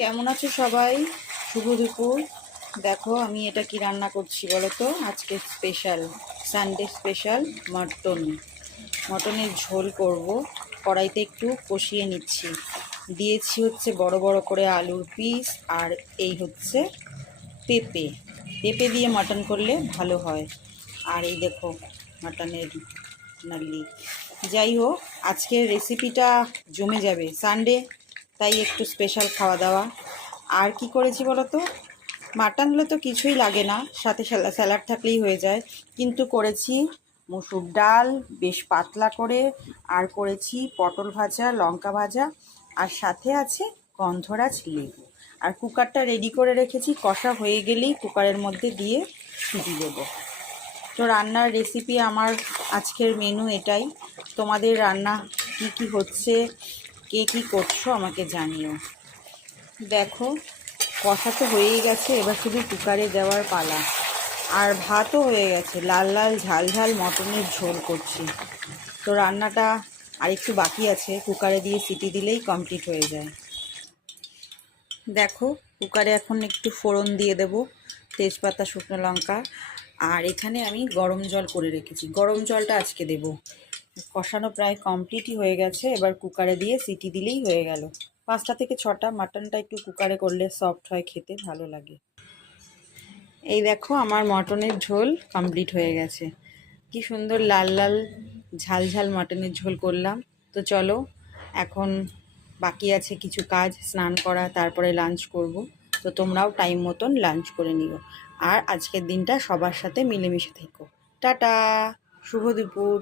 কেমন আছো সবাই? শুভ দুপুর। দেখো আমি এটা কি রান্না করছি বলো তো। আজকে স্পেশাল, সানডে স্পেশাল মটনের ঝোল করব। কড়াইতে একটু কষিয়ে নিচ্ছি। দিয়েছি হচ্ছে বড় বড় করে আলুর পিস, আর এই হচ্ছে পেঁপে। পেঁপে দিয়ে মাটন করলে ভালো হয়। আর এই দেখো মাটনের নাল্লি। যাই হোক, আজকের রেসিপিটা জমে যাবে। সানডে, তাই একটু স্পেশাল খাওয়া দাওয়া। আর কি করেছি বলো তো, মাটন হলে তো কিছুই লাগে না, সাথে স্যালাড থাকলেই হয়ে যায়। কিন্তু করেছি মসুর ডাল বেশ পাতলা করে, আর করেছি পটল ভাজা, লঙ্কা ভাজা, আর সাথে আছে গন্ধরাজ লেবু। আর কুকারটা রেডি করে রেখেছি, কষা হয়ে গেলেই কুকারের মধ্যে দিয়ে সিটি দেবো। তো রান্নার রেসিপি আমার আজকের মেনু এটাই। তোমাদের রান্না কি কি হচ্ছে, কে কি করছো আমাকে জানিও। দেখো কষা তো হয়েই গেছে, এবার শুধু কুকারে দেওয়ার পালা। আর ভাতও হয়ে গেছে, লাল লাল ঝাল ঝাল মটনের ঝোল করছি। তো রান্নাটা আরেকটু বাকি আছে, কুকারে দিয়ে সিটি দিলেই কমপ্লিট হয়ে যায়। দেখো কুকারে এখন একটু ফোড়ন দিয়ে দেব, তেজপাতা, শুকনো লঙ্কা। আর এখানে আমি গরম জল করে রেখেছি, গরম জলটা আজকে দেব। কষানো প্রায় কমপ্লিটই হয়ে গেছে, এবার কুকারে দিয়ে সিটি দিলেই হয়ে গেল। 5টা থেকে 6টা। মাটনটা একটু কুকারে করলে সফট হয়, খেতে ভালো লাগে। এই দেখো আমার মটনের ঝোল কমপ্লিট হয়ে গেছে। কি সুন্দর লাল লাল ঝাল ঝাল মটনের ঝোল করলাম। তো চলো, এখন বাকি আছে কিছু কাজ, স্নান করা, তারপরে লাঞ্চ করব। তো তোমরাও টাইম মতন লাঞ্চ করে নিও। আর আজকের দিনটা সবার সাথে মিলেমিশে থেকো। টাটা, শুভ দুপুর।